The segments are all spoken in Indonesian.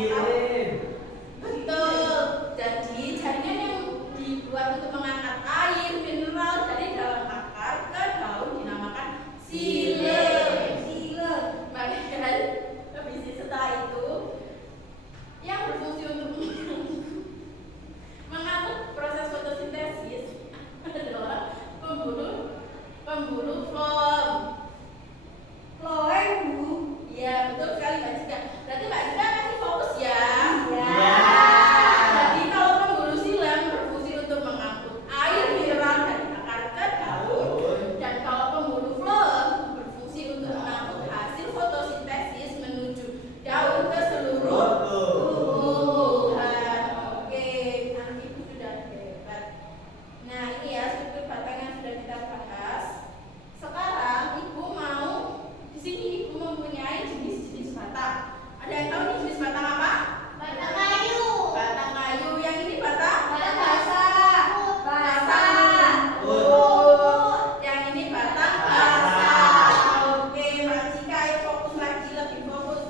lilin. Betul. Jadi jaringan yang dibuat untuk mengangkat air mineral dari dalam akar ke daun dinamakan siler. Bagian habis setelah itu yang berfungsi untuk mengatur proses fotosintesis adalah pembuluh floem. Ya betul sekali Mbak Cika. Berarti Mbak Cika kasih fokus ya. Jadi kalau pembuluh silem berfungsi untuk mengangkut air mineral dari akar ke daun, dan kalau pembuluh floem berfungsi untuk mengangkut hasil fotosintesis menuju daun ke seluruh tumbuhan. Oke, anak ibu sudah hebat. Nah ini ya struktur batang yang sudah kita bahas. Sekarang ibu mau di sini ibu mempunyai jenis-jenis batang. Ada yang tahu nih jenis batang apa? Batang kayu. Batang kayu. Yang ini batang? Batang basah. Yang ini batang basah. Oke, Mbak Cika, ayo fokus lagi, lebih fokus.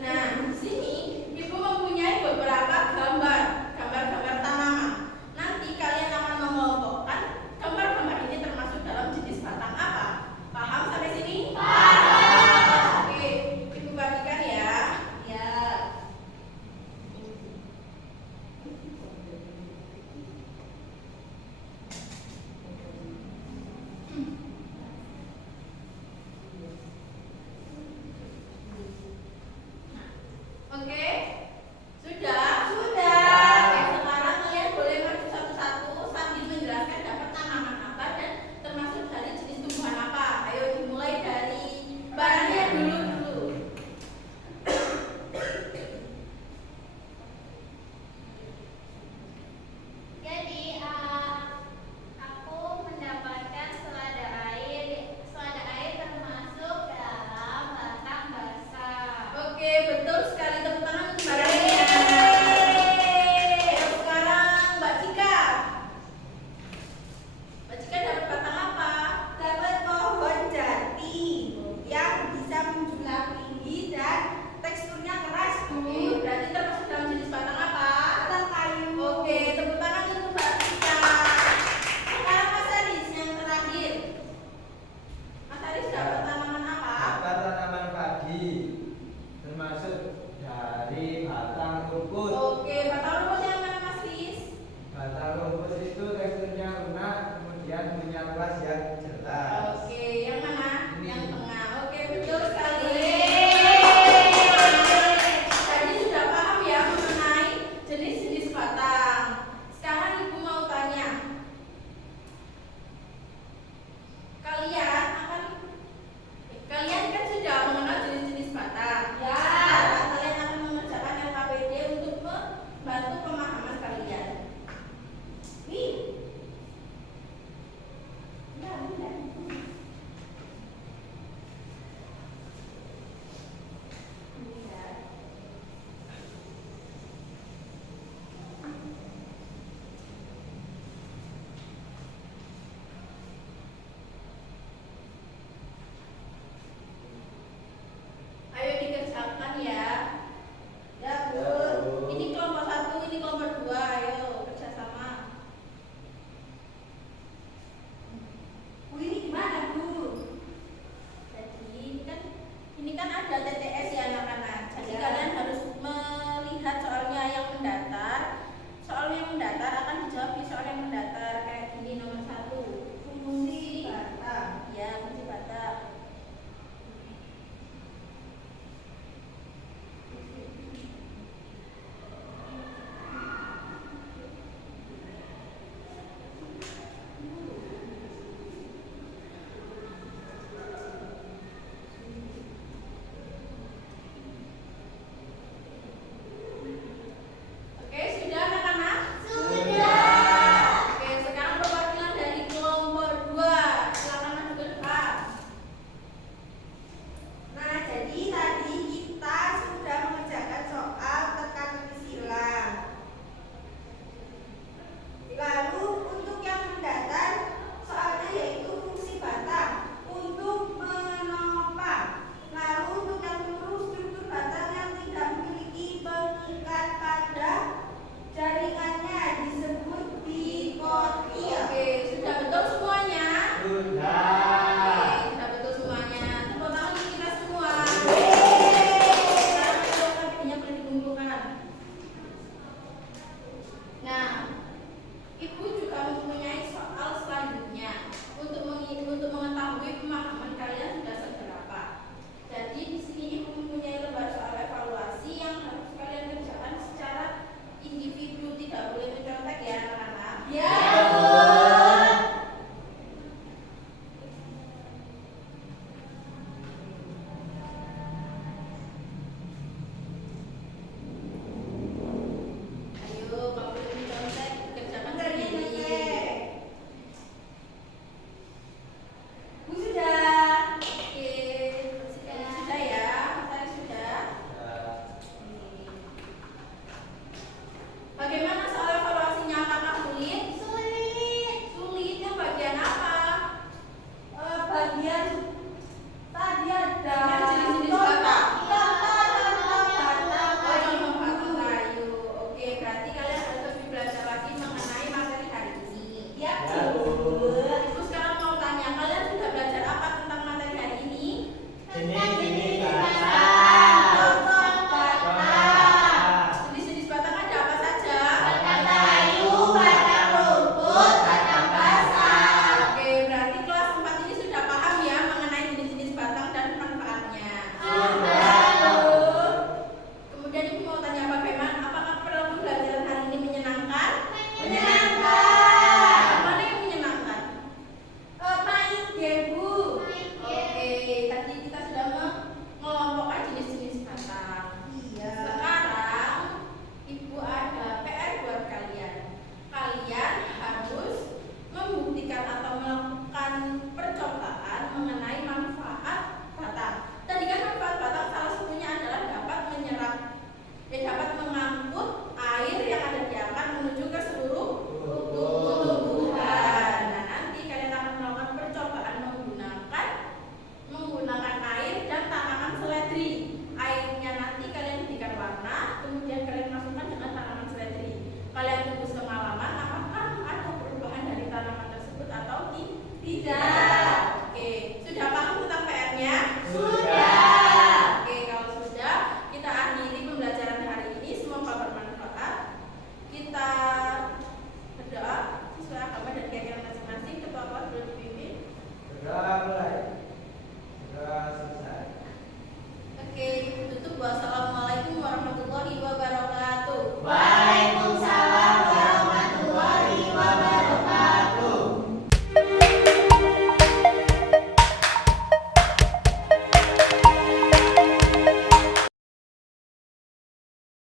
Nah, di sini ibu mempunyai beberapa gambar tanaman. Nanti kalian akan mengelompokkan gambar-gambar ini termasuk dalam jenis batang apa? Paham sampai sini? Paham. Oke, ibu bagikan ya. Ya. Oke, sudah. Oke, sekarang kalian boleh maju satu-satu sambil menjelaskan dapat tanaman apa dan termasuk dari jenis tumbuhan apa. Ayo dimulai dari barangnya dulu. Jadi aku mendapatkan selada air. Selada air termasuk dalam batang basah. Oke, betul sekali, tepuk tangan untuk barangnya. Ayo sekarang Mbak Cika. Mbak Cika dapat batang apa? Dapat pohon jati yang bisa menjulang tinggi dan teksturnya keras. Oke, berarti termasuk dalam jenis batang apa? Batang kayu. Oke, tepuk tangan untuk Mbak Cika. Sekarang Mas Aris yang terakhir. Mas Aris dapat tanaman apa? Dapat tanaman padi, termasuk dari batang rumput. Oke, batang rumput yang mana Mas Aris? Batang rumput itu teksturnya lunak, kemudian punya kelas yang